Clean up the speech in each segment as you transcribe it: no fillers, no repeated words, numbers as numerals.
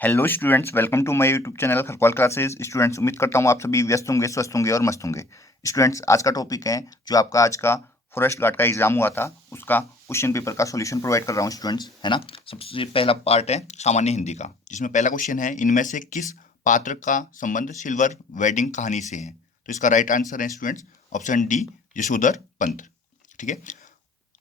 Hello students, welcome to my YouTube channel Kharpal classes. Students, उम्मीद करता हूँ आप सभी व्यस्त होंगे, स्वस्थ होंगे और मस्त होंगे। स्टूडेंट्स, आज का टॉपिक है जो आपका आज का फॉरेस्ट गार्ड का एग्जाम हुआ था उसका क्वेश्चन पेपर का सॉल्यूशन प्रोवाइड कर रहा हूँ स्टूडेंट्स, है ना। सबसे पहला पार्ट है सामान्य हिंदी का, जिसमें पहला क्वेश्चन है, इनमें से किस पात्र का संबंध सिल्वर वेडिंग कहानी से है। तो इसका राइट आंसर है students option D, Yashodhar Pant. ठीक है।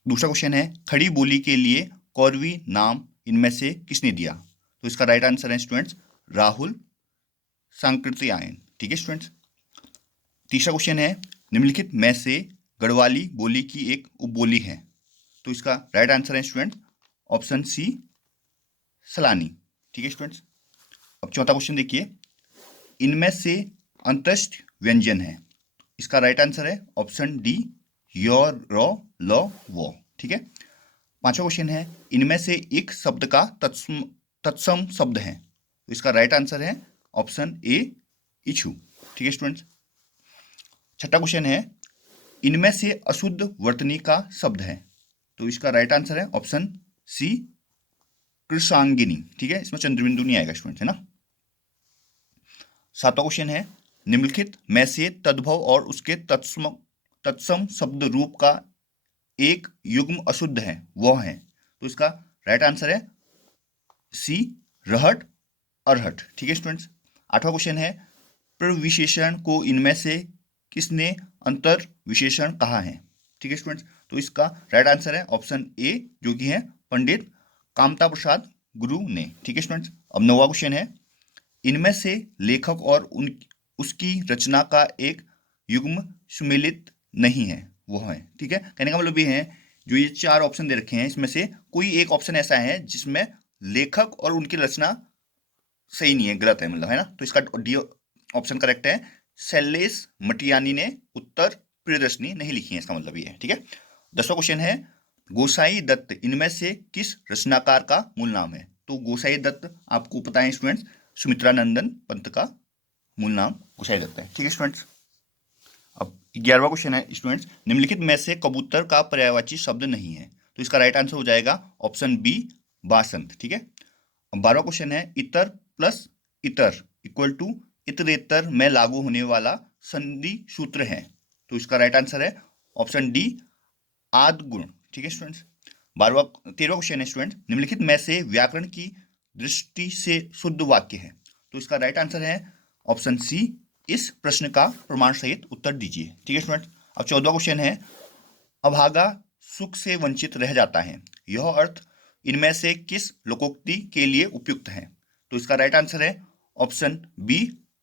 दूसरा क्वेश्चन है, खड़ी बोली के लिए कौरवी नाम इनमें से किसने दिया। तो इसका राइट आंसर है स्टूडेंट्स राहुल सांकृत्यायन। ठीक है स्टूडेंट्स। तीसरा क्वेश्चन है, निम्नलिखित में से गढ़वाली बोली की एक उपबोली है। तो इसका राइट आंसर है स्टूडेंट ऑप्शन सी, सलानी। ठीक है स्टूडेंट्स। अब चौथा क्वेश्चन देखिए, इनमें से अंतस्थ व्यंजन है। इसका राइट आंसर है ऑप्शन डी, योर, रो, लो, वो। ठीक है। पांचवा क्वेश्चन है, इनमें से एक शब्द का तत्सम शब्द है। तो इसका राइट आंसर है ऑप्शन ए, इच्छू। ठीक है स्टूडेंट्स। छठा क्वेश्चन है, इनमें से अशुद्ध वर्तनी का शब्द है। तो इसका राइट आंसर है ऑप्शन सी, कृषांगिनी। ठीक है, इसमें चंद्रबिंदु नहीं आएगा स्टूडेंट्स, है ना। सातवां क्वेश्चन है, निम्नलिखित में से तद्भव और उसके तत्सम शब्द रूप का एक युग्म अशुद्ध है, वह है। तो इसका राइट आंसर है सी, रहट, अरहट। ठीक है स्टूडेंट्स। आठवां क्वेश्चन है, प्रविशेषण को इनमें से किसने अंतर विशेषण कहा है। ठीक है स्टूडेंट्स। तो इसका राइट आंसर है ऑप्शन ए, जो कि है पंडित कामता प्रसाद गुरु ने। ठीक है स्टूडेंट्स। अब नौवां क्वेश्चन है, इनमें से लेखक और उसकी रचना का एक युग्म सुमेलित नहीं है, वो है। ठीक है, कहने का मतलब ये है, जो ये चार ऑप्शन दे रखे हैं इसमें से कोई एक ऑप्शन ऐसा है जिसमें लेखक और उनकी रचना सही नहीं है, गलत है, मतलब, है ना। तो इसका डी ऑप्शन करेक्ट है। शैलेश मटियानी ने उत्तर प्रियदर्शनी नहीं लिखी है, इसका मतलब ये है। ठीक है। 10वां क्वेश्चन है, गोसाई दत्त इनमें से किस रचनाकार का मूल नाम है। तो गोसाई दत्त आपको पता है स्टूडेंट्स, सुमित्रा नंदन पंत का मूल नाम गोसाई दत्त है। ठीक है स्टूडेंट्स। अब 11वां क्वेश्चन है स्टूडेंट्स, निम्नलिखित में से कबूतर का पर्यायवाची शब्द नहीं है। तो इसका राइट आंसर हो जाएगा ऑप्शन बी, बासंत। ठीक है। अब 12वां क्वेश्चन है, इतर प्लस इतर इक्वल टू इतरेतर में लागू होने वाला संधि सूत्र है। तो इसका राइट आंसर है ऑप्शन डी, आद गुण। ठीक है स्टूडेंट्स। 13वां क्वेश्चन है स्टूडेंट, निम्नलिखित में से व्याकरण की दृष्टि से शुद्ध वाक्य है। तो इसका राइट आंसर है ऑप्शन सी, इस प्रश्न का प्रमाण सहित उत्तर दीजिए। ठीक है स्टूडेंट। अब 14वां क्वेश्चन है, अभागा सुख से वंचित रह जाता है, यह अर्थ इनमें से किस लोकोक्ति के लिए उपयुक्त है। तो इसका राइट आंसर है ऑप्शन बी,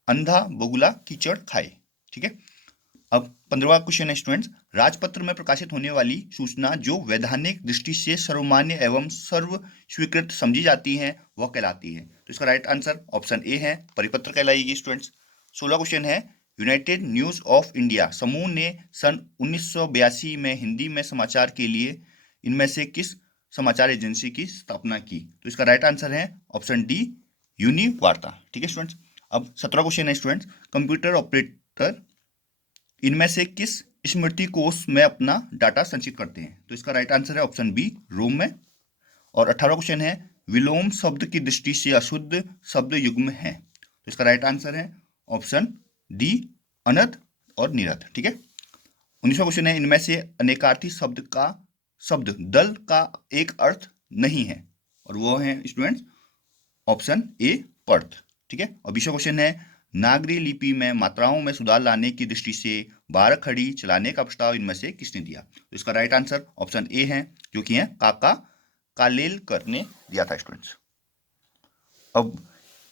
अंधा बगुला कीचड़ खाए। ठीक है। अब 15वां क्वेश्चन है स्टूडेंट्स, राजपत्र में प्रकाशित होने वाली सूचना जो वैधानिक दृष्टि से सर्वमान्य एवं सर्व स्वीकृत समझी जाती है, वह कहलाती है। तो इसका राइट आंसर ऑप्शन ए है, परिपत्र कहलाएगी स्टूडेंट्स। 16वां क्वेश्चन है, यूनाइटेड न्यूज ऑफ इंडिया समूह ने सन 1982 में हिंदी में समाचार के लिए इनमें से किस समाचार एजेंसी की स्थापना की। तो इसका राइट आंसर है ऑप्शन डी, यूनि वार्ता। ठीक है स्टूडेंट्स। अब 17वां क्वेश्चन है स्टूडेंट्स, कंप्यूटर ऑपरेटर इनमें से किस स्मृति कोश में अपना डाटा संचित करते हैं। तो इसका राइट आंसर है ऑप्शन बी, रोम में। और 18वां क्वेश्चन है, विलोम शब्द की दृष्टि से अशुद्ध शब्द युग्म है। तो इसका राइट आंसर है ऑप्शन डी, अनर्थ और निरर्थ। ठीक है। 19वां क्वेश्चन है, इनमें से अनेकार्थी शब्द दल का एक अर्थ नहीं है, और वो है स्टूडेंट्स ऑप्शन ए, पर्थ। ठीक है। और 20वां क्वेश्चन है, नागरी लिपि में मात्राओं में सुधार लाने की दृष्टि से 12 खड़ी चलाने का प्रस्ताव इनमें से किसने दिया। तो इसका राइट आंसर ऑप्शन ए है, जो कि है काका कालेलकर ने दिया था स्टूडेंट्स। अब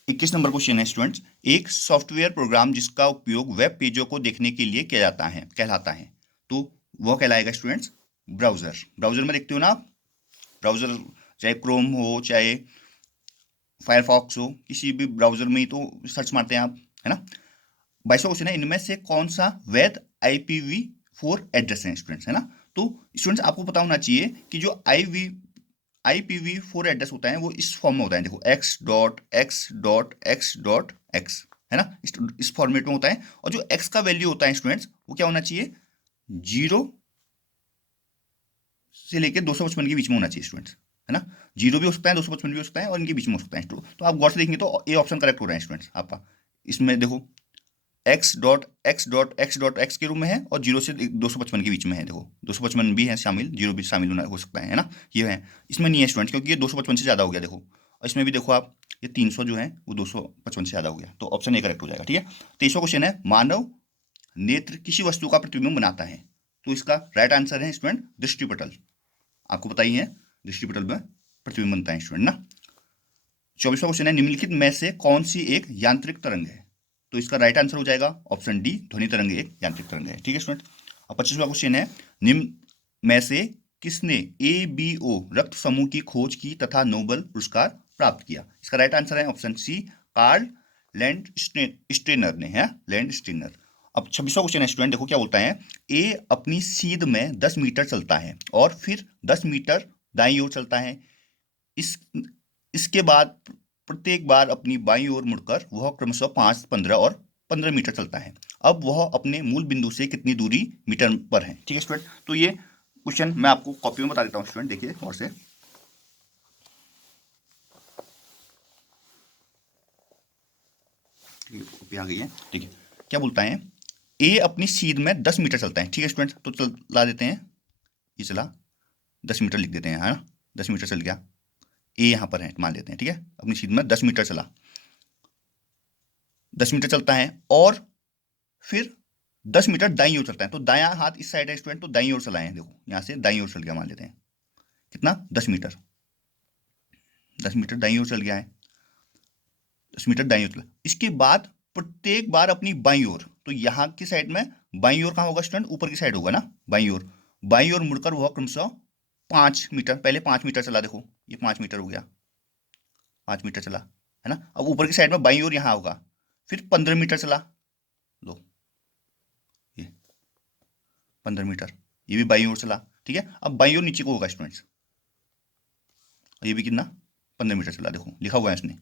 21 नंबर क्वेश्चन है स्टूडेंट्स, एक सॉफ्टवेयर प्रोग्राम जिसका उपयोग वेब पेजों को देखने के लिए किया जाता है कहलाता है। तो वह कहलाएगा स्टूडेंट्स ब्राउजर। ब्राउजर में देखते हो ना आप, ब्राउजर चाहे क्रोम हो चाहे फायरफॉक्स हो, किसी भी ब्राउजर में ही तो सर्च मारते हैं आप, है ना। 22वां क्वेश्चन है, इनमें से कौन सा वैध IPv4 एड्रेस है स्टूडेंट्स, है ना। तो स्टूडेंट्स आपको पता होना चाहिए कि जो IPv4 एड्रेस होता है वो इस फॉर्म में होता है, देखो x.x.x.x, है ना, इस फॉर्मेट में होता है। और जो x का वैल्यू होता है स्टूडेंट्स, वो क्या होना चाहिए, 0 से लेकर 255 के बीच में होना चाहिए स्टूडेंट्स, है ना। जीरो भी हो सकता है, 255 भी हो सकता है, और इनके बीच में हो सकता है। तो आप गौर से देखेंगे तो ए ऑप्शन करेक्ट हो रहा है स्टूडेंट्स आपका। इसमें देखो x के रूप में है और 0 से 255 के बीच में है। देखो 255 भी है शामिल, 0 भी शामिल होना हो सकता है ना, ये है। इसमें नहीं है स्टूडेंट, क्योंकि ये 255 से ज़्यादा हो गया। देखो और इसमें भी देखो आप, ये 300 जो है वो 255 से ज़्यादा हो गया, तो ऑप्शन ए करेक्ट हो जाएगा। ठीक है, 23वां क्वेश्चन है, मानव नेत्र किसी वस्तु का प्रतिबिंब बनाता है। तो इसका राइट आंसर है स्टूडेंट दृष्टिपटल। आपको पता ही है दृष्टिपटल में प्रतिबिंब बनता है स्टूडेंट ना। 24वां क्वेश्चन है, निम्नलिखित में से कौन सी एक यांत्रिक तरंग है। तो इसका राइट आंसर हो जाएगा ऑप्शन डी, ध्वनि तरंग एक यांत्रिक तरंग है। ठीक है स्टूडेंट। अब 25वां क्वेश्चन है, निम्न में से किसने ABO रक्त समूह की खोज की तथा नोबेल पुरस्कार प्राप्त किया। इसका राइट आंसर है ऑप्शन सी, कार्ल लैंडस्टेनर ने, है लैंडस्टेनर। अब 26वां क्वेश्चन है स्टूडेंट, देखो क्या बोलता है, ए अपनी सीध में 10 मीटर चलता है और फिर 10 मीटर दाईं ओर चलता है। इसके बाद प्रत्येक बार अपनी बाईं ओर मुड़कर वह क्रमशः 5, 15 और 15 मीटर चलता है। अब वह अपने मूल बिंदु से कितनी दूरी मीटर पर है। ठीक है स्टूडेंट, तो ये क्वेश्चन मैं आपको कॉपी में बता देता हूँ स्टूडेंट, देखिए और से। कॉपी आ गई है। ठीक है, क्या बोलता है, ए अपनी सीध में 10 मीटर चलता है। ठीक है स्टूडेंट, तो चला देते हैं, ये चला 10 मीटर लिख देते हैं, है ना, 10 मीटर चल गया। ए यहाँ पर है मान लेते हैं। ठीक है, अपनी सीध में 10 मीटर चला, 10 मीटर चलता है और फिर 10 मीटर दाईं ओर चलता है। तो दायां हाथ इस साइड है स्टूडेंट, तो दाईं ओर चलाए हैं। देखो यहाँ से दाईं ओर चल गया, मान लेते हैं कितना, 10 मीटर, 10 मीटर दाईं ओर चल गया है, 10 मीटर दाईं ओर चला। इसके बाद प्रत्येक बार अपनी बाईं ओर, तो यहाँ की साइड में बाईं ओर कहाँ होगा स्टूडेंट, ऊपर की साइड होगा ना, बाईं ओर मुड़कर वह क्रमशः 5 मीटर, पहले 5 मीटर चला, देखो ये 5 मीटर हो गया, 5 मीटर चला, है ना। अब ऊपर की साइड में बाईं ओर यहाँ होगा, फिर 15 मीटर चला, लो ये 15 मीटर, ये भी बाईं ओर चला। ठीक है, अब बाईं ओर नीचे को होगा स्टूडेंट्स, ये भी कितना, 15 मीटर चला, देखो लिखा हुआ है इसने,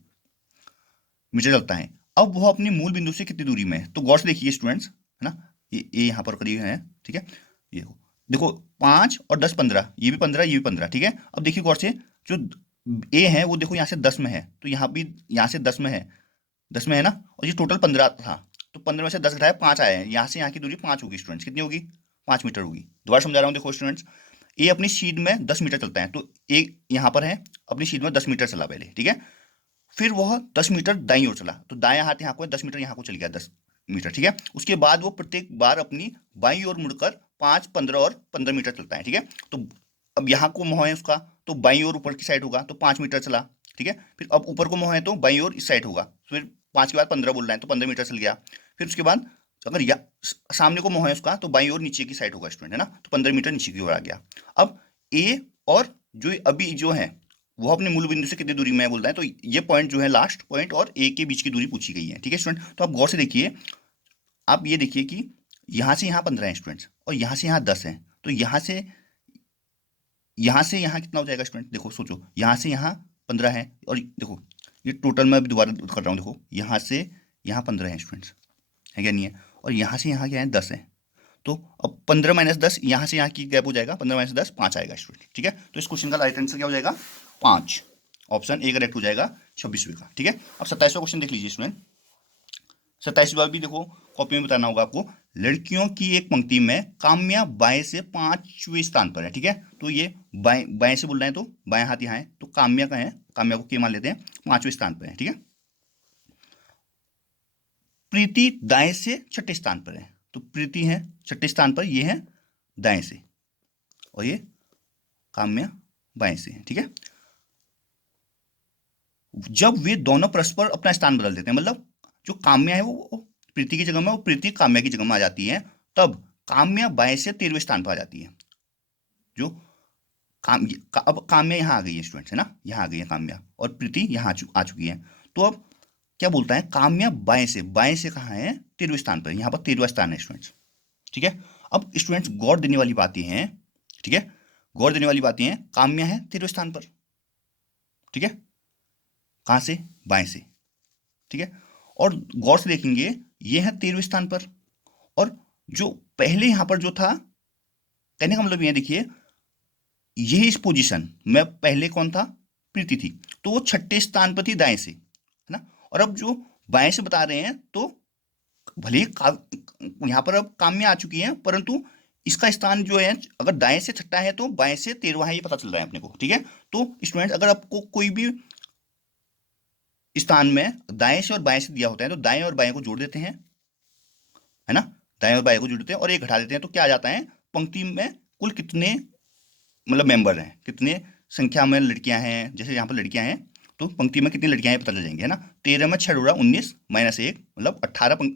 मीटर चलता है। अब वह अपने मूल बिंदु से कितनी दूरी में है, तो गौर से देखिए स्टूडेंट्स, है ना, ये यहाँ पर करीब है। ठीक है, ये देखो 5 और 10 15, ये भी 15, ये भी 15। ठीक है, अब देखिए गौर से, जो ए है वो देखो यहाँ से 10 में है, तो यहाँ भी यहाँ से 10 में है, 10 में है ना, और ये टोटल 15 था, तो 15 में से 10 घटाया 5 आया है, यहाँ से यहाँ की दूरी 5 होगी स्टूडेंट्स, कितनी होगी, 5 मीटर होगी। दोबारा समझा रहा हूँ, देखो स्टूडेंट्स, ए अपनी सीध में 10 मीटर चलता है, तो ए यहाँ पर है, अपनी सीध में 10 मीटर चला पहले। ठीक है, फिर वह 10 मीटर दाईं ओर चला, तो दायां हाथ यहाँ को है, 10 मीटर यहाँ को चल गया, 10 मीटर। ठीक है, उसके बाद वो प्रत्येक बार अपनी बाईं ओर मुड़कर 5, 15 और 15 मीटर चलता है। ठीक है, तो अब यहाँ को मोह है उसका, तो बाईं ओर ऊपर की साइड होगा, तो 5 मीटर चला। ठीक है, फिर अब ऊपर को मोह है तो बाईं ओर इस साइड होगा, फिर 5 के बाद 15 बोल रहे हैं, तो 15 मीटर चल गया। फिर उसके बाद अगर सामने को मोह है उसका, तो बाईं ओर नीचे की साइड होगा स्टूडेंट, है ना, तो 15 मीटर नीचे की ओर आ गया। अब ए और जो अभी जो है वो अपने मूल बिंदु से कितनी दूरी में बोल रहा है, तो ये पॉइंट जो है लास्ट पॉइंट और ए के बीच की दूरी पूछी गई है। ठीक है स्टूडेंट, तो आप गौर से देखिए, आप ये देखिए कि यहाँ से यहाँ 15 है स्टूडेंट्स, और यहाँ से यहाँ 10 है, तो यहाँ से यहाँ कितना हो जाएगा स्टूडेंट, देखो सोचो, यहाँ से यहाँ 15 है, और देखो ये टोटल मैं अभी दोबारा कर रहा हूँ, देखो यहाँ से यहाँ 15 है स्टूडेंट्स, है क्या नहीं है, और यहाँ से यहाँ क्या है 10 है, तो अब 15 माइनस 10, यहाँ से यहाँ की गैप हो जाएगा, 15 माइनस 10 5 आएगा स्टूडेंट। ठीक है, तो इस क्वेश्चन का राइट आंसर क्या हो जाएगा, 5, ऑप्शन ए करेक्ट हो जाएगा 26वें का। ठीक है, अब 27वां क्वेश्चन देख लीजिए स्टूडेंट। 27वां भी देखो कॉपी में बताना होगा आपको, लड़कियों की एक पंक्ति में काम्या बाएं से 5वें स्थान पर है। ठीक है, तो ये बाएं से बोल रहे हैं, तो बाएं हाथ यहाँ है, तो काम्या का है, काम्या को के मान लेते हैं, 5वें स्थान पर है। ठीक है, प्रीति दाएं से 6ठे स्थान पर है, तो प्रीति है 6ठे स्थान पर, ये है दाएं से, और ये काम्या बाएं से है। ठीक है, जब वे दोनों परस्पर अपना स्थान बदल देते हैं, मतलब जो काम्या है वो प्रीति की जगह में, वो प्रीति काम्या की जगह में आ जाती है, तब काम्या बाएं से 13वें स्थान पर आ जाती है। जो अब काम्या यहाँ आ गई है स्टूडेंट्स, है ना, यहाँ आ गई है काम्या, और प्रीति यहाँ आ चुकी है। तो अब क्या बोलता है, काम्या बाएं से कहाँ है, 13वें स्थान पर, यहाँ पर 13वां स्थान है स्टूडेंट्स। ठीक है, अब स्टूडेंट्स गौर देने वाली बातें हैं। ठीक है, गौर देने वाली बातें हैं, काम्या है 13वें स्थान पर। ठीक है, कहाँ से, बाएं से। ठीक है, और गौर से देखेंगे ये है 13वें स्थान पर, और जो पहले यहां पर जो था, कहने का मतलब ये देखिए, ये इस पोजीशन में पहले कौन था, प्रीति थी, तो वो छठे स्थान पर थी दाएं से, है ना। और अब जो बाएं से बता रहे हैं, तो भले ही यहाँ पर अब काम्या आ चुकी है, परंतु इसका स्थान जो है अगर दाएं से छठा है तो बाएं से 13वां है, ये पता चल रहा है अपने को, ठीक है। तो स्टूडेंट अगर आपको कोई भी स्थान में दाएं से और बाएं से दिया होता है तो दाएं और बाएं को जोड़ देते हैं, है ना, दाएं और बाएं को जोड़ देते हैं और एक घटा देते हैं, तो क्या आ जाता है पंक्ति में कुल कितने मतलब मेंबर हैं, कितने संख्या में लड़कियां हैं। जैसे यहाँ पर लड़कियां हैं तो पंक्ति में कितनी लड़कियां हैं पता चल जाएंगे, है ना। 13 में 6 उड़ा 19 माइनस 1 मतलब 18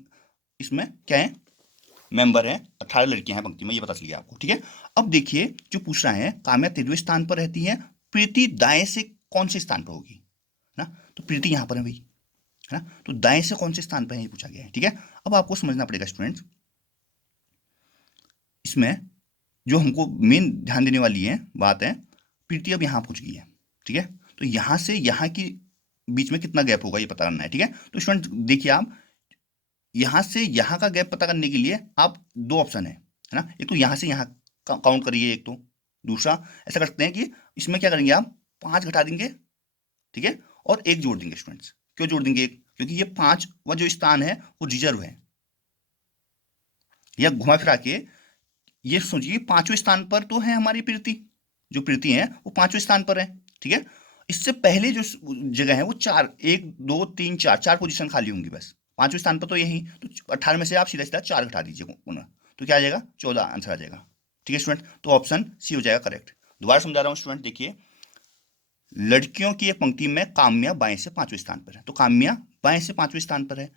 इसमें क्या है मेंबर है, 18 लड़कियां हैं पंक्ति में, ये पता चल गया आपको, ठीक है। अब देखिए जो पूछ रहा है, काम्या 13वें स्थान पर रहती है, प्रीति दाएं से कौन से स्थान पर होगी, ना। तो प्रीति यहाँ पर है भाई, है ना, तो दाएं से कौन से स्थान पर है ये पूछा गया है, ठीक है। अब आपको समझना पड़ेगा स्टूडेंट्स, इसमें जो हमको मेन ध्यान देने वाली है बात है, प्रीति अब यहाँ पहुंच गई है, ठीक है। तो यहाँ से यहाँ की बीच में कितना गैप होगा ये पता करना है, ठीक है। तो स्टूडेंट देखिए, आप यहाँ से यहाँ का गैप पता करने के लिए आप दो ऑप्शन है ना, एक तो यहाँ से यहाँ काउंट करिए, एक तो दूसरा ऐसा कर सकते हैं कि इसमें क्या करेंगे आप 5 घटा देंगे, ठीक है, और एक जोड़ देंगे। स्टूडेंट्स क्यों जोड़ देंगे एक, क्योंकि ये 5वां जो स्थान है वो रिजर्व है, या घुमा फिरा के ये सोचिए 5वें स्थान पर तो है हमारी प्रीति, जो प्रीति है वो 5वें स्थान पर है, ठीक है। इससे पहले जो जगह है वो 4 1 2 3 4 पोजीशन खाली होंगी बस, 5वें स्थान पर तो यही, तो 18 में से आप सीधा सीधा 4 घटा दीजिए पुनः, तो क्या आ जाएगा 14 आंसर आ जाएगा, ठीक है स्टूडेंट। तो ऑप्शन सी हो जाएगा करेक्ट। दोबारा समझा रहा हूँ स्टूडेंट, देखिए लड़कियों की एक पंक्ति में काम्या बाएं से 5वें स्थान पर है, तो काम्या बाएं से 5वें स्थान पर है,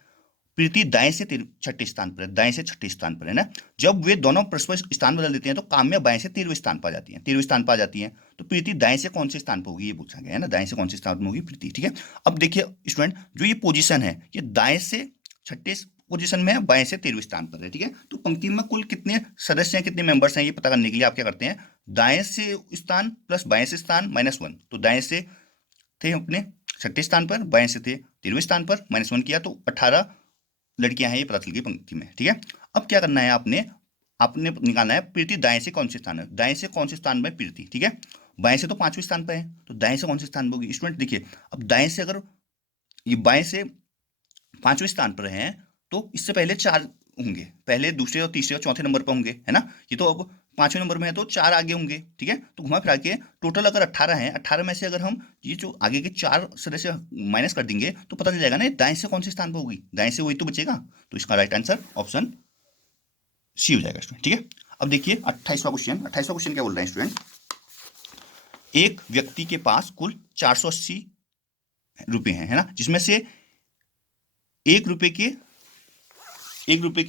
प्रीति दाएं से छठे स्थान पर है, दाएं से छठे स्थान पर है ना। जब वे दोनों परस्पर स्थान बदल देते हैं तो काम्या बाएं से 13वें स्थान पर आ जाती है, 13वें स्थान पर आ जाती है, तो प्रीति दाएं से कौन से स्थान पर होगी ये पूछा गया है ना, दाएं से कौन से स्थान पर होगी प्रीति, ठीक है। अब देखिए स्टूडेंट जो ये पोजीशन है ये दाएं से छठे पोजीशन में है, बाएं से 13वें स्थान पर है, ठीक है। तो पंक्ति में कुल कितने सदस्य हैं, कितने मेंबर्स हैं ये पता करने के लिए आप क्या करते हैं, दाएं से स्थान प्लस बाएं से स्थान -1, तो दाएं से थे अपने छठे स्थान पर, बाएं से थे 13वें स्थान पर, -1 किया तो 18 लड़कियां हैं ये पता चल गई पंक्ति में, ठीक है। अब क्या करना है आपने आपने निकालना है प्रीति दाएं से कौन से स्थान है, दाएं से कौन से स्थान में प्रीति, ठीक है। बाएं से तो 5वें स्थान पर है, तो दाएं से कौन से स्थान पर होगी स्टूडेंट, देखिए अब दाएं से अगर ये बाएं से 5वें स्थान पर है तो इससे पहले 4 होंगे, पहले दूसरे और तीसरे और चौथे नंबर पर होंगे, है ना। ये तो अब 5वें नंबर में है तो 4 आगे होंगे, ठीक है। तो घुमा फिरा के टोटल अगर 18 है, 18 में से अगर हम ये जो आगे के 4 सदस्य माइनस कर देंगे तो पता चल जाएगा ना दाएं से कौन से स्थान पर होगी, दाएं से वही तो बचेगा, तो इसका राइट आंसर ऑप्शन सी हो जाएगा स्टूडेंट, ठीक है। अब देखिए 28वां क्वेश्चन क्या बोल रहे हैं स्टूडेंट, एक व्यक्ति के पास कुल 480 रुपए हैं, है ना, जिसमें से 1 रुपए के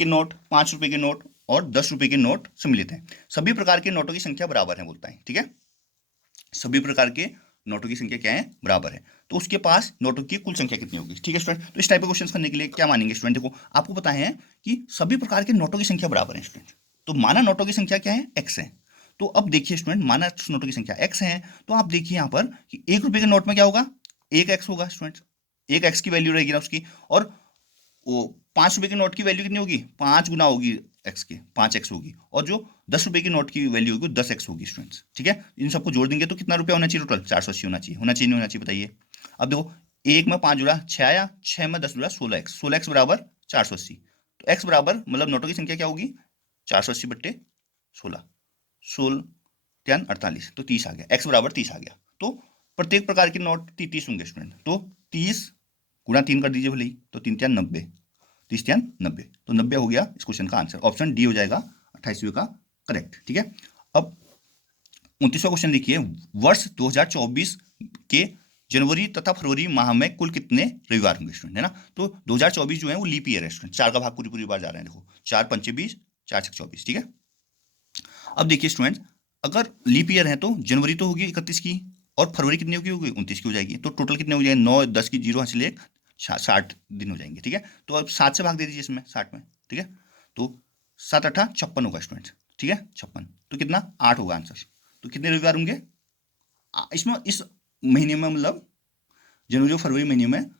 नोट, 5 रुपए के नोट और 10 रुपए के नोट सम्मिलित हैं। सभी प्रकार के नोटों की संख्या बराबर है बोलता है, ठीक है। सभी प्रकार के नोटों की संख्या क्या है, बराबर है, तो उसके पास नोटों की कुल संख्या कितनी होगी, ठीक है स्टूडेंट। तो इस टाइप के क्वेश्चन करने के लिए क्या मानेंगे स्टूडेंट, देखो आपको पता है कि सभी प्रकार के नोटों की संख्या बराबर है स्टूडेंट, तो माना नोटों की संख्या क्या है x है। तो अब देखिए स्टूडेंट माना नोटों की संख्या x है, तो आप देखिए यहाँ पर कि 1 रुपए के नोट में क्या होगा, 1x होगा स्टूडेंट, 1x की वैल्यू रहेगी ना उसकी, और वो 5 रुपए के नोट की वैल्यू कितनी होगी, 5 गुना होगी x के, 5x होगी, और जो 10 रुपए के नोट की वैल्यू होगी 10x होगी स्टूडेंट्स, ठीक है। इन सबको जोड़ देंगे तो कितना रुपया होना चाहिए टोटल, 480 होना चाहिए, नहीं होना चाहिए बताइए। अब देखो 1 में 5 जुड़ा 6 आया, 6 में 10 जुड़ा 16x, 16x बराबर 480, तो x बराबर मतलब नोटों की संख्या क्या होगी 480 बट्टे 16, 16 48, तो 30 आ गया, x बराबर 30 आ गया। तो प्रत्येक प्रकार के नोट 30 होंगे स्टूडेंट, तो 30 गुणा 3 कर दीजिए भले ही, तो 3 3 90, 30 3 90, तो 90 हो गया इस क्वेश्चन का आंसर, ऑप्शन डी हो जाएगा 28वें का करेक्ट, ठीक है। अब 29वां क्वेश्चन देखिए, वर्ष 2024 के जनवरी तथा फरवरी माह में कुल कितने रविवार होंगे स्टूडेंट, है ना। तो 2024 जो है वो लीप ईयर है स्टूडेंट, 4 का भाग पूरी बार जा रहे हैं, देखो 4 पंचे 20, 4 छक 24, ठीक है। अब देखिए स्टूडेंट अगर लीप ईयर है तो जनवरी तो होगी 31 की, और फरवरी कितनी होगी 29 की हो जाएगी, तो टोटल कितने हो जाएंगे 9 10 की 0 हासिल 1, 60 दिन हो जाएंगे, ठीक है। तो अब 7 से भाग दे दीजिए इसमें 60 में, ठीक है, तो 7 8 56 होगा स्टूडेंट, ठीक है 56, तो कितना 8 होगा आंसर। तो कितने रविवार होंगे इसमें, इस महीने में मतलब जनवरी और फरवरी महीने में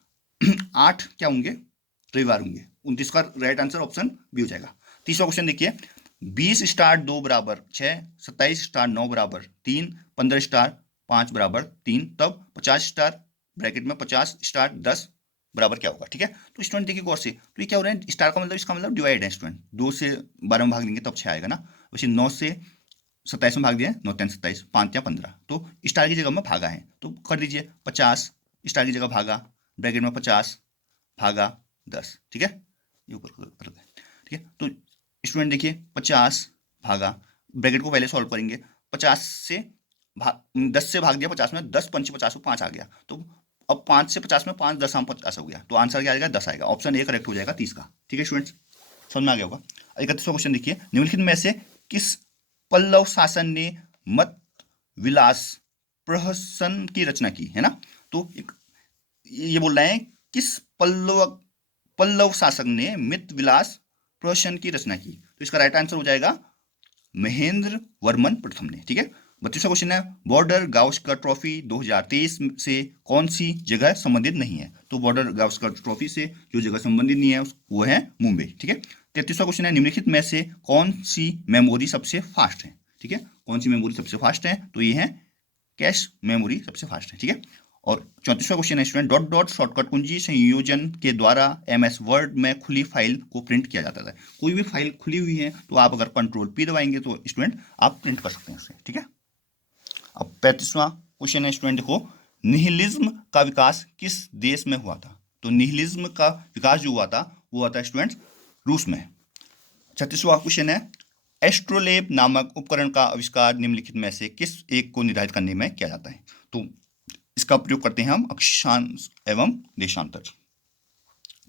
8 क्या होंगे रविवार होंगे, 29 का राइट आंसर ऑप्शन बी हो जाएगा। 30वां क्वेश्चन देखिए, 20 स्टार 2 बराबर 6, 27 स्टार 9 बराबर 3, 15 स्टार 5 बराबर 3, तब 50 स्टार ब्रैकेट में 50 स्टार 10 बराबर क्या होगा, ठीक है। तो स्टूडेंट देखिए गौर से, तो ये क्या हो रहा है, स्टार का मतलब, इसका मतलब डिवाइड है स्टूडेंट, 2 से 12 में भाग देंगे तब 6 आएगा ना, वैसे 9 से 27 में भाग दिया, 9 3 27, 5 या 15, तो स्टार की जगह में भागा है, तो कर दीजिए 50 स्टार की जगह भागा, ब्रैकेट में 50 भागा 10, ठीक है, ये ऊपर कर दे, ठीक है। तो स्टूडेंट देखिए 50 भागा, ब्रैकेट को पहले सॉल्व करेंगे, 50 से भाग 10 से भाग दिया 50 में, 10 पंच 50 5 आ गया, तो अब 5 से 50 में 5 10 50 हो गया, तो आंसर क्या आएगा 10 आएगा, ऑप्शन ए करेक्ट हो जाएगा 30 का, ठीक है स्टूडेंट्स, समझ में आ गया होगा। 31वां क्वेश्चन देखिए, निम्नलिखित में से किस पल्लव शासन ने मत विलास प्रहसन की रचना की, है ना। तो ये बोल रहे हैं किस पल्लव शासक ने मित विलास प्रहसन की रचना की, तो इसका राइट आंसर हो जाएगा महेंद्र वर्मन प्रथम ने, ठीक है। 32वां क्वेश्चन है, बॉर्डर गावस्कर ट्रॉफी 2023 से कौन सी जगह संबंधित नहीं है, तो बॉर्डर गावस्कर ट्रॉफी से जो जगह संबंधित नहीं है वो है मुंबई, ठीक है। 33वां क्वेश्चन है, निम्नलिखित में से कौन सी मेमोरी सबसे फास्ट है, ठीक है, कौन सी मेमोरी सबसे फास्ट है, तो ये है कैश मेमोरी सबसे फास्ट है, ठीक है। और 34वां क्वेश्चन है स्टूडेंट, डॉट डॉट शॉर्टकट कुंजी संयोजन के द्वारा MS वर्ड में खुली फाइल को प्रिंट किया जाता है, कोई भी फाइल खुली हुई है तो आप अगर कंट्रोल P दबाएंगे तो स्टूडेंट आप प्रिंट कर सकते हैं उसे, ठीक है। अब 35वां क्वेश्चन है स्टूडेंट, देखो निहिलिज्म का विकास किस देश में हुआ था, तो निहिलिज्म का विकास जो हुआ था वो हुआ था स्टूडेंट रूस में। 36वां क्वेश्चन है, एस्ट्रोलेब नामक उपकरण का आविष्कार निम्नलिखित में से किस एक को निर्धारित करने में किया जाता है, तो इसका प्रयोग करते हैं हम अक्षांश एवं देशांतर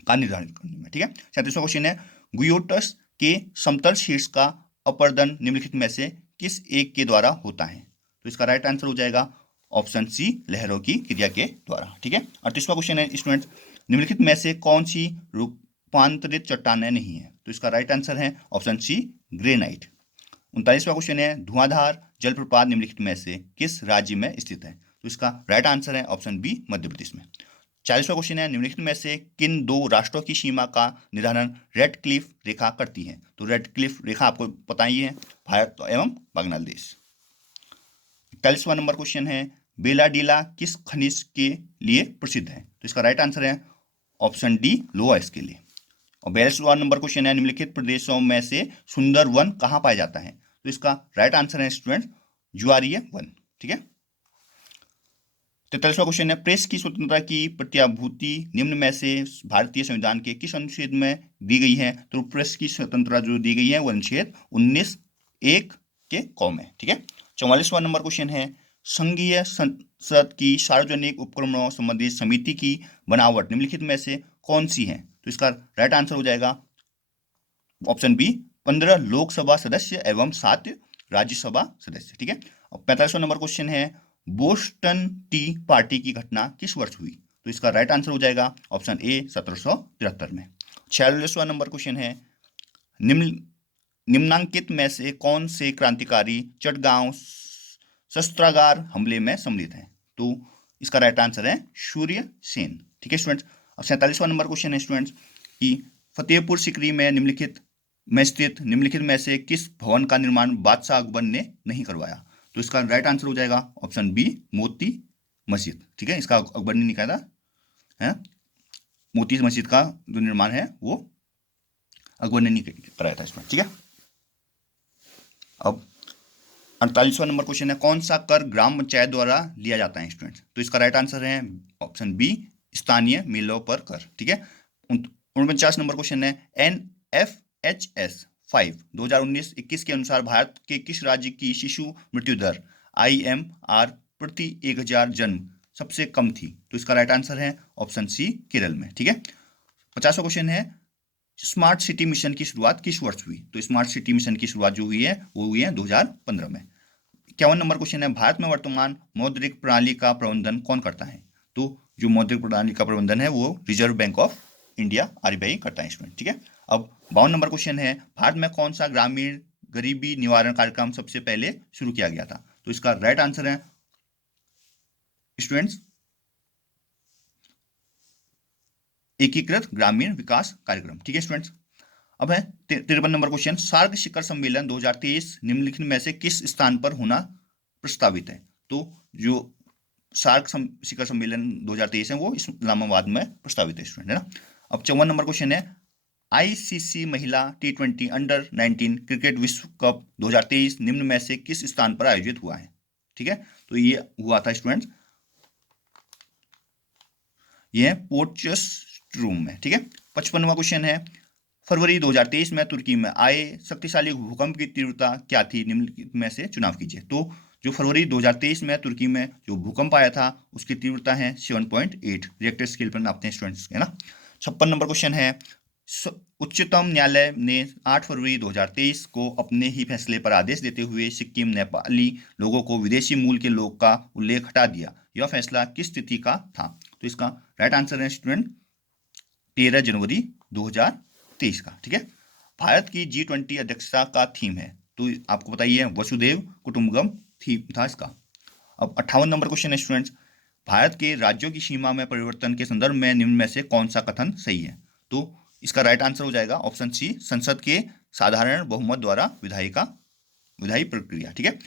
का निर्धारण करने में, ठीक है। 37वां क्वेश्चन है, गुयोटस के समतल शीर्ष का अपर्दन निम्नलिखित में से किस एक के द्वारा होता है, तो इसका राइट आंसर हो जाएगा ऑप्शन सी, लहरों की क्रिया के द्वारा, ठीक है। 38वां क्वेश्चन है स्टूडेंट, निम्नलिखित में से कौन सी रूपांतरित चट्टानें नहीं है, तो इसका राइट आंसर है ऑप्शन सी, ग्रेनाइट। 39वां क्वेश्चन है, धुआंधार जलप्रपात निम्नलिखित में से किस राज्य में स्थित है, तो इसका राइट आंसर है ऑप्शन बी, मध्य प्रदेश में। 40वां क्वेश्चन है, निम्नलिखित में से किन दो राष्ट्रों की सीमा का निर्धारण रेड क्लिफ रेखा करती है, तो रेड क्लिफ रेखा आपको पता ही है, भारत एवं बांग्लादेश। 41वां नंबर क्वेश्चन है, बेलाडीला किस खनिज के लिए प्रसिद्ध है, तो इसका राइट आंसर है ऑप्शन डी, लोहा के लिए। और 42वां नंबर क्वेश्चन है, निम्नलिखित प्रदेशों में से सुंदर वन कहाँ पाया जाता है, तो इसका राइट आंसर है स्टूडेंट ज्वारीय वन, ठीक है। 43वां क्वेश्चन है, प्रेस की स्वतंत्रता की प्रत्याभूति निम्न में से भारतीय संविधान के किस अनुच्छेद में दी गई है, तो प्रेस की स्वतंत्रता जो दी गई है वो अनुच्छेद 19(1) के क में, ठीक है। 44वां नंबर क्वेश्चन है, संघीय संसद की सार्वजनिक उपक्रमों संबंधी समिति की बनावट निम्नलिखित में से कौन सी है, तो इसका राइट आंसर हो जाएगा ऑप्शन बी, 15 लोकसभा सदस्य एवं 7 राज्यसभा सदस्य, ठीक है। 45वां नंबर क्वेश्चन है, बोस्टन टी पार्टी की घटना किस वर्ष हुई, तो इसका राइट आंसर हो जाएगा ऑप्शन ए, 1773 में। 46वां नंबर क्वेश्चन है, निम्नांकित में से कौन से क्रांतिकारी चटगांव शस्त्रागार हमले में सम्मिलित है, तो इसका राइट आंसर है सूर्य सेन, ठीक है स्टूडेंट्स। अब 47वां नंबर क्वेश्चन है स्टूडेंट्स कि फतेहपुर सीकरी में स्थित निम्नलिखित में से किस भवन का निर्माण बादशाह अकबर ने नहीं करवाया, तो इसका राइट आंसर हो जाएगा ऑप्शन बी, मोती मस्जिद, ठीक है। इसका अकबर ने नहीं कहा है, मोती मस्जिद का जो निर्माण है वो अकबर ने नहीं कराया था इसमें, ठीक है। अब 48वां नंबर क्वेश्चन है, कौन सा कर ग्राम पंचायत द्वारा लिया जाता है स्टूडेंट्स, तो इसका राइट आंसर है ऑप्शन बी, स्थानीय मिलों पर कर, ठीक है। 49 नंबर क्वेश्चन है, NFHS 5 2019-21 के अनुसार भारत के किस राज्य की शिशु मृत्यु दर IMR प्रति 1000 जन्म सबसे कम थी, तो इसका राइट आंसर है ऑप्शन सी, केरल में, ठीक है। 50वां क्वेश्चन है, स्मार्ट सिटी मिशन की शुरुआत किस वर्ष हुई, तो स्मार्ट सिटी मिशन की शुरुआत जो हुई है वो हुई है 2015 में। 51 नंबर क्वेश्चन है, भारत में वर्तमान मौद्रिक प्रणाली का प्रबंधन कौन करता है, तो जो मौद्रिक प्रणाली का प्रबंधन है वो reserve bank of India RBI करता है स्टूडेंट, ठीक है। अब 52 नंबर क्वेश्चन है, भारत में कौन सा ग्रामीण गरीबी निवारण कार्यक्रम सबसे पहले शुरू किया गया था, तो इसका राइट आंसर है स्टूडेंट्स एकीकृत ग्रामीण विकास कार्यक्रम, ठीक है स्टूडेंट्स। अब है 53 नंबर क्वेश्चन, सार्क शिखर सम्मेलन 2023 निम्नलिखित में से किस स्थान पर होना प्रस्तावित है, तो जो सार्क शिखर सम्मेलन 2023 है वो इस्लामाबाद में प्रस्तावित है स्टूडेंट, है ना। अब 54 नंबर क्वेश्चन है, आईसीसी महिला T20 अंडर 19 क्रिकेट विश्व कप 2023 निम्न में से किस स्थान पर आयोजित हुआ है? ठीक है, तो ये हुआ था स्टूडेंट्स, ये पोर्चेस्ट्रूम में। ठीक है, 55वां क्वेश्चन है, फरवरी 2023 में तुर्की में आए शक्तिशाली भूकंप की तीव्रता क्या थी? निम्नलिखित में से चुनाव कीजिए। तो जो फरवरी 2023 में तुर्की में जो भूकंप आया था उसकी तीव्रता है 7.8 रिएक्टर स्केल पर नापते हैं स्टूडेंट्स, है ना। 56 नंबर क्वेश्चन है, उच्चतम न्यायालय ने 8 फरवरी 2023 को अपने ही फैसले पर आदेश देते हुए सिक्किम नेपाली लोगों को विदेशी मूल के लोग का उल्लेख हटा दिया। यह फैसला किस तिथि का था? तो इसका राइट आंसर है स्टूडेंट 13 जनवरी 2023 का। ठीक है, भारत की G20 अध्यक्षता का थीम है, तो आपको बताइए वसुधैव कुटुंबकम थीम था इसका। अब 58 नंबर क्वेश्चन है स्टूडेंट्स, भारत के राज्यों की सीमा में परिवर्तन के संदर्भ में निम्न में से कौन सा कथन सही है? तो इसका राइट आंसर हो जाएगा ऑप्शन सी, संसद के साधारण बहुमत द्वारा विधायी प्रक्रिया। ठीक है,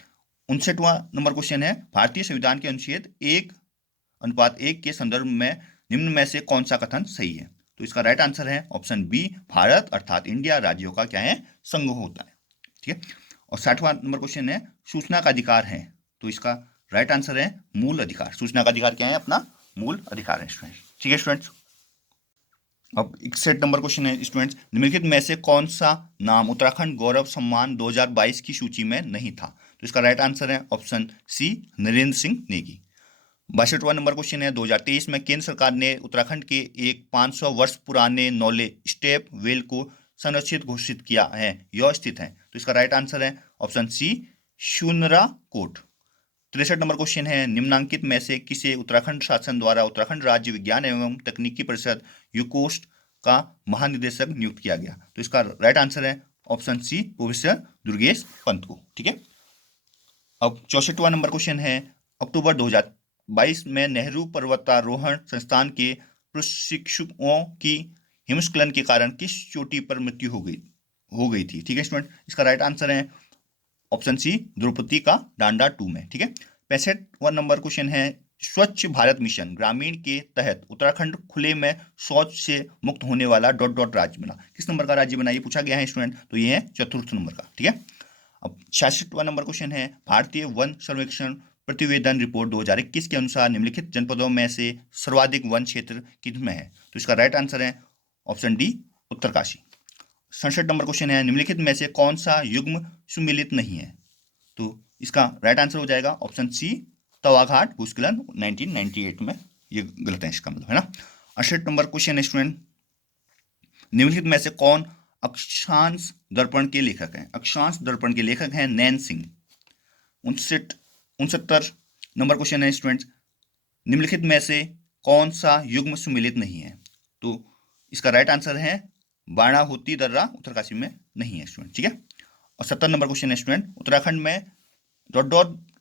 59वां नंबर क्वेश्चन है, भारतीय संविधान के अनुच्छेद 1:1 के संदर्भ में निम्न में से कौन सा कथन सही है? तो इसका राइट आंसर है ऑप्शन बी, भारत अर्थात इंडिया राज्यों का क्या है, संघ होता है। ठीक है, और 60वां नंबर क्वेश्चन है, सूचना का अधिकार है, तो इसका राइट आंसर है मूल अधिकार। सूचना का अधिकार क्या है? अपना मूल अधिकार है स्टूडेंट। ठीक है स्टूडेंट्स, अब 61 नंबर क्वेश्चन है स्टूडेंट्स, निम्नलिखित में से कौन सा नाम उत्तराखंड गौरव सम्मान 2022 की सूची में नहीं था? तो इसका राइट आंसर है ऑप्शन सी, नरेंद्र सिंह नेगी। 62वां नंबर क्वेश्चन है, 2023 में केंद्र सरकार ने उत्तराखंड के एक 500 वर्ष पुराने नौले स्टेप वेल को संरक्षित घोषित किया है, यह स्थित है। तो इसका राइट आंसर है option C, Shunra Kot. 63 number question है, निम्नांकित में से किसे उत्तराखंड शासन द्वारा उत्तराखंड राज्य विज्ञान एवं तकनीकी परिषद यूकोस्ट का महानिदेशक नियुक्त किया गया? तो इसका राइट आंसर है option C, professor Durgesh Pant को। ठीक है, अब 64वां नंबर क्वेश्चन है, अक्टूबर 2022 में नेहरू पर्वतारोहण संस्थान के प्रशिक्षुओं की हिमस्खलन के कारण किस चोटी पर मृत्यु हो गई थी? ठीक है स्टूडेंट, इसका राइट आंसर है ऑप्शन सी, द्रौपदी का डांडा 2 में। ठीक है, 65वां नंबर क्वेश्चन है, स्वच्छ भारत मिशन ग्रामीण के तहत उत्तराखंड खुले में शौच से मुक्त होने वाला ... राज्य बना, किस नंबर का राज्य बना, ये पूछा गया है स्टूडेंट, तो ये है 4th नंबर का। ठीक है, अब 66वां नंबर क्वेश्चन है, भारतीय वन सर्वेक्षण प्रतिवेदन रिपोर्ट 2021 के अनुसार निम्नलिखित जनपदों में से सर्वाधिक वन क्षेत्र किसमें है? तो इसका राइट आंसर है option D, Uttarkashi. 67 number question है, निम्नलिखित में से कौन सा युग्म सुमेलित नहीं है? तो इसका राइट आंसर हो जाएगा ऑप्शन सी, तवाघाट भूस्खलन 1998 में, ये गलत है इसका मतलब, है ना। 68 नंबर क्वेश्चन है स्टूडेंट, निम्नलिखित में से कौन अक्षांश दर्पण के लेखक हैं? अक्षांश दर्पण के लेखक हैं नैन सिंह। 69 नंबर क्वेश्चन है स्टूडेंट, निम्नलिखित में से कौन सा युग्म सुमेलित नहीं है? तो इसका राइट आंसर है बाणाहोती दर्रा उत्तरकाशी में नहीं है स्टूडेंट। ठीक है, और 70 नंबर क्वेश्चन है स्टूडेंट,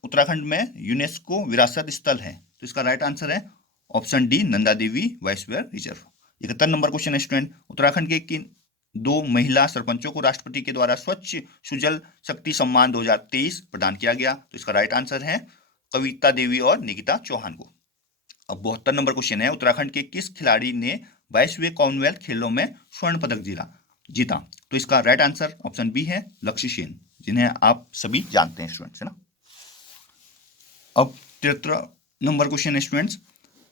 उत्तराखंड में यूनेस्को विरासत स्थल है, तो इसका राइट आंसर है option D, Nanda Devi वाइसवेयर reserve. 71 number question है स्टूडेंट, उत्तराखंड के किन 2 महिला सरपंचों को राष्ट्रपति के द्वारा स्वच्छ सुजल शक्ति सम्मान 2023 प्रदान किया गया? तो इसका राइट आंसर है कविता देवी और निकिता चौहान को। अब 72 नंबर क्वेश्चन है, उत्तराखंड के किस खिलाड़ी ने 22वें कॉमनवेल्थ खेलों में स्वर्ण पदक जीता? तो इसका राइट आंसर ऑप्शन बी है, लक्ष्य सेन, जिन्हें आप सभी जानते हैं स्टूडेंट्स, है ना। अब 73 नंबर क्वेश्चन है स्टूडेंट्स,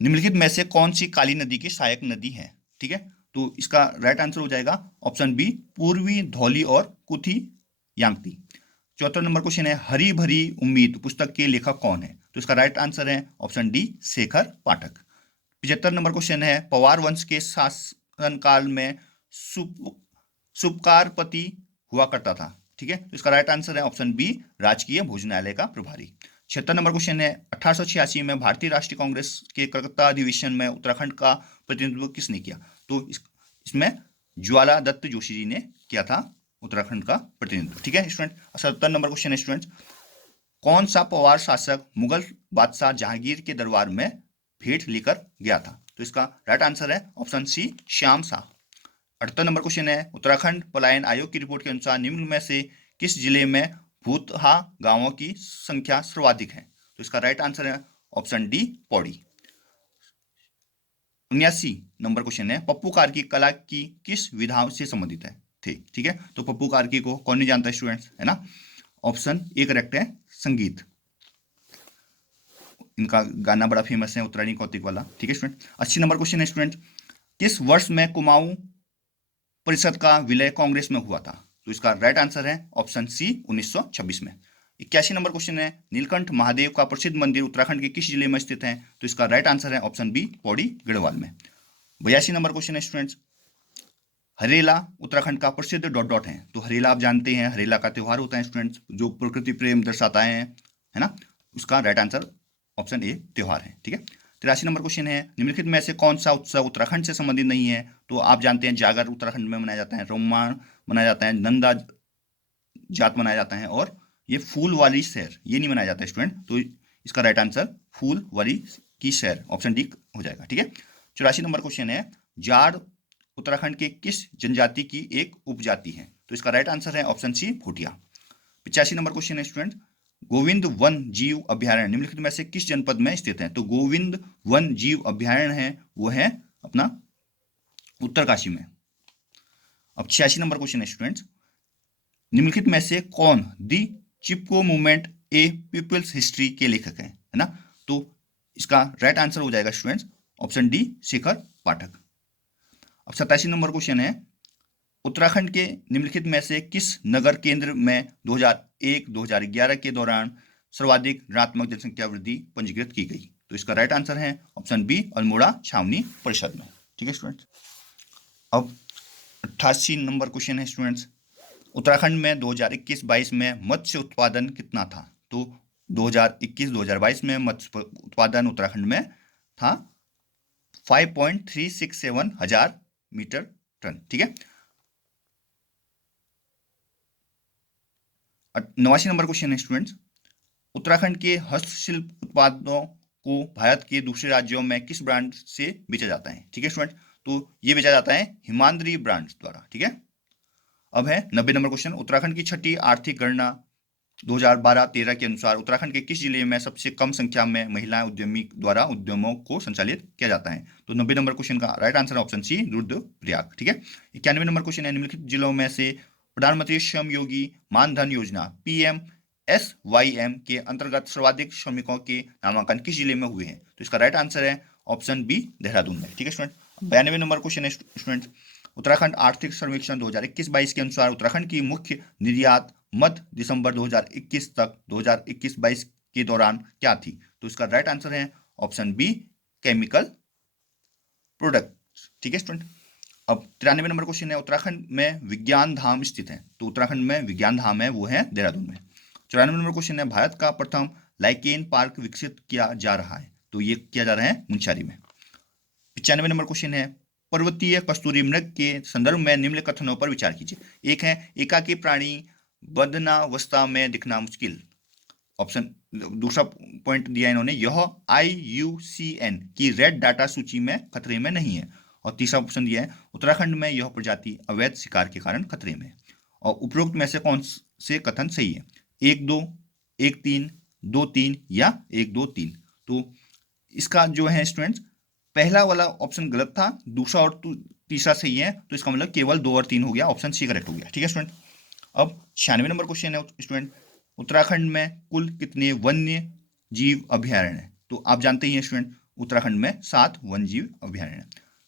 निम्नलिखित में से कौन सी काली नदी की सहायक नदी है? ठीक है, तो इसका राइट आंसर हो जाएगा ऑप्शन बी, पूर्वी धौली और कुथी यांगती। 74 नंबर क्वेश्चन है, हरी भरी उम्मीद पुस्तक के लेखक कौन है? तो इसका राइट आंसर है ऑप्शन डी, शेखर पाठक। 75 नंबर क्वेश्चन है, पवार वंश के शासनकाल में सुपकारपति हुआ करता था? ठीक है, तो इसका राइट आंसर है ऑप्शन बी, राजकीय भोजनालय का प्रभारी। 76 नंबर क्वेश्चन है, 1886 में भारतीय राष्ट्रीय कांग्रेस के कलकत्ता अधिवेशन में उत्तराखंड का प्रतिनिधित्व किसने किया? तो इसमें ज्वाला दत्त जोशी जी ने किया था उत्तराखंड का प्रतिनिधित्व। ठीक है स्टूडेंट, 77 नंबर क्वेश्चन है स्टूडेंट, कौन सा पवार शासक मुगल बादशाह जहांगीर के दरबार में भेंट लेकर गया था? तो इसका राइट आंसर है option C, Shyam Shah. 78 number question है, उत्तराखंड पलायन आयोग की रिपोर्ट के अनुसार निम्न में से किस जिले में भूतहा गांवों की संख्या सर्वाधिक है? तो इसका राइट आंसर है option D Pauri. 79 number question है, पप्पू कार्की कला की किस विधा से संबंधित है थे। ठीक है, तो पप्पू कार्की को कौन नहीं जानता स्टूडेंट्स, है ना। ऑप्शन ए करेक्ट है, संगीत। इनका गाना बड़ा फेमस है, उत्तरायणी कौतिक वाला। ठीक है स्टूडेंट। 80 नंबर क्वेश्चन है स्टूडेंट, किस वर्ष में कुमाऊं परिषद का विलय कांग्रेस में हुआ था। तो इसका राइट आंसर है ऑप्शन सी 1926 में। 81 नंबर क्वेश्चन है, नीलकंठ महादेव का प्रसिद्ध मंदिर उत्तराखंड के किस जिले में स्थित है। तो इसका राइट आंसर है ऑप्शन बी पौड़ी गढ़वाल में। 82 नंबर क्वेश्चन है स्टूडेंट्स, हरेला उत्तराखंड का प्रसिद्ध डॉट डॉट है। तो हरेला आप जानते हैं, हरेला का त्योहार होता है स्टूडेंट्स जो प्रकृति प्रेम दर्शाता है ना। उसका राइट आंसर ऑप्शन ए त्योहार है। ठीक है। 83 नंबर क्वेश्चन है, निम्नलिखित में से कौन सा उत्सव उत्तराखंड से संबंधित नहीं है। तो आप जानते हैं जागर उत्तराखंड में मनाया जाता है, रोमाण मनाया जाता है, नंदा जात मनाया जाता है, और ये फूल वाली शहर ये नहीं मनाया जाता है स्टूडेंट। तो इसका राइट आंसर फूल वाली की शहर ऑप्शन डी हो जाएगा। ठीक है। 84 नंबर क्वेश्चन है, जाड़ उत्तराखंड के किस जनजाति की एक उपजाति है। तो इसका राइट आंसर है option C Bhutia. 85 number question है स्टूडेंट, गोविंद वन जीव अभ्यारण्य निम्नलिखित में से किस जनपद में स्थित है। तो गोविंद वन जीव अभ्यारण्य है वो है अपना उत्तरकाशी में। अब 86 नंबर क्वेश्चन है स्टूडेंट्स, निम्नलिखित में से कौन दी चिपको मूवमेंट ए पीपल्स हिस्ट्री के लेखक है ना। तो इसका राइट आंसर हो जाएगा स्टूडेंट्स ऑप्शन डी शेखर पाठक। अब 87 नंबर क्वेश्चन है, उत्तराखंड के निम्नलिखित में से किस नगर केंद्र में 2001-2011 के दौरान सर्वाधिक ऋणात्मक जनसंख्या वृद्धि पंजीकृत की गई। तो इसका राइट आंसर है ऑप्शन बी अल्मोड़ा छावनी परिषद में। ठीक है स्टूडेंट्स। अब 88 नंबर क्वेश्चन है स्टूडेंट्स, उत्तराखंड में 2021-22 में मत्स्य उत्पादन कितना था। तो 2021-2022 में मत्स्य उत्पादन उत्तराखंड में था 5.367 हजार मीटर टन। ठीक है। 89 नंबर क्वेश्चन है स्टूडेंट्स, उत्तराखंड के हस्तशिल्प उत्पादों को भारत के दूसरे राज्यों में किस ब्रांड से बेचा जाता है। ठीक है स्टूडेंट, तो ये बेचा जाता है हिमाद्री ब्रांड द्वारा। ठीक है। अब है 90 नंबर क्वेश्चन, उत्तराखंड की छठी आर्थिक गणना 2012-13 के अनुसार उत्तराखंड के किस जिले में सबसे कम संख्या में महिला उद्यमी द्वारा उद्यमों को संचालित किया जाता है। तो 90 नंबर क्वेश्चन का right answer option C Rudraprayag. ठीक है। 91 नंबर क्वेश्चन है, निम्नलिखित जिलों में से प्रधानमंत्री श्रम योगी मानधन योजना PMSYM के अंतर्गत सर्वाधिक श्रमिकों के नामांकन किस जिले में हुए हैं। तो इसका राइट आंसर है ऑप्शन बी देहरादून में। ठीक है स्टूडेंट। 92 नंबर क्वेश्चन है स्टूडेंट, उत्तराखंड आर्थिक सर्वेक्षण 2021-22 के अनुसार उत्तराखंड की मुख्य निर्यात मध्य दिसंबर 2021 तक 2021-22 के दौरान क्या थी। तो इसका राइट आंसर है ऑप्शन बी केमिकल प्रोडक्ट। ठीक है स्टूडेंट। अब 93 नंबर क्वेश्चन है, उत्तराखंड में विज्ञान धाम स्थित है। तो उत्तराखंड में विज्ञान धाम है वो है देहरादून में। 94 नंबर क्वेश्चन है, भारत का प्रथम लाइकेन पार्क विकसित किया जा रहा है। तो ये किया जा रहा है मुंशियारी में। 95 नंबर क्वेश्चन है, पर्वतीय कस्तूरी मृग के संदर्भ में निम्न कथनों पर विचार कीजिए। एक है, एकाकी प्राणी बदनावस्था में दिखना मुश्किल। ऑप्शन दूसरा पॉइंट दिया इन्होंने, यह IUCN की रेड डाटा सूची में खतरे में नहीं है। और तीसरा ऑप्शन दिया है, उत्तराखंड में यह प्रजाति अवैध शिकार के कारण खतरे में। और उपरोक्त में से कौन से कथन सही है। 1-2, 1-3, 2-3 या 1-2-3। तो इसका जो है स्टूडेंट्स पहला वाला ऑप्शन गलत था, दूसरा और तीसरा सही है। तो इसका मतलब केवल 2 और 3 हो गया, ऑप्शन सी करेक्ट हो गया। ठीक है स्टूडेंट। अब 96 नंबर क्वेश्चन है स्टूडेंट, उत्तराखंड में कुल कितने वन्य जीव अभ्यारण्य है। तो आप जानते ही हैं स्टूडेंट उत्तराखंड में 7 वन्य जीव अभ्यारण्य।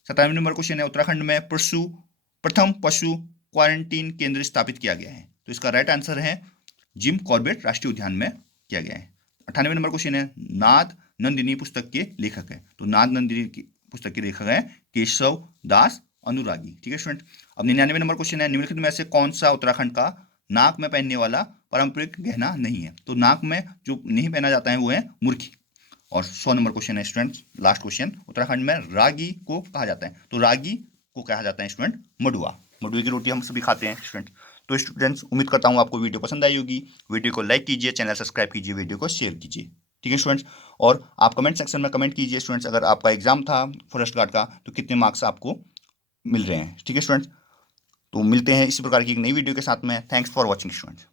97 नंबर क्वेश्चन है, उत्तराखंड में प्रथम पशु क्वारंटीन केंद्र स्थापित किया गया है। तो इसका राइट आंसर है जिम कॉर्बेट राष्ट्रीय उद्यान में किया गया है। 98 नंबर क्वेश्चन है, नाद नंदिनी पुस्तक के लेखक है। तो नाद नंदिनी की पुस्तक के लेखक है केशव दास अनुरागी। ठीक है स्टूडेंट। अब 99 नंबर क्वेश्चन है, निम्नलिखित में से कौन सा उत्तराखंड का नाक में पहनने वाला पारंपरिक गहना नहीं है। तो नाक में जो नहीं पहना जाता है वो है मुर्खी। और 100 नंबर क्वेश्चन है स्टूडेंट्स, लास्ट क्वेश्चन, उत्तराखंड में रागी को कहा जाता है। तो रागी को कहा जाता है स्टूडेंट मडुआ। मडुए की रोटी हम सभी खाते हैं स्टूडेंट। तो स्टूडेंट्स उम्मीद करता हूँ आपको वीडियो पसंद आई होगी। वीडियो को लाइक कीजिए, चैनल सब्सक्राइब कीजिए, वीडियो को शेयर कीजिए। ठीक है स्टूडेंट्स। और आप कमेंट सेक्शन में कमेंट कीजिए स्टूडेंट्स, अगर आपका एग्जाम था फॉरेस्ट गार्ड का तो कितने मार्क्स आपको मिल रहे हैं। ठीक है स्टूडेंट्स। तो मिलते हैं इसी प्रकार की एक नई वीडियो के साथ में। Thanks for watching students.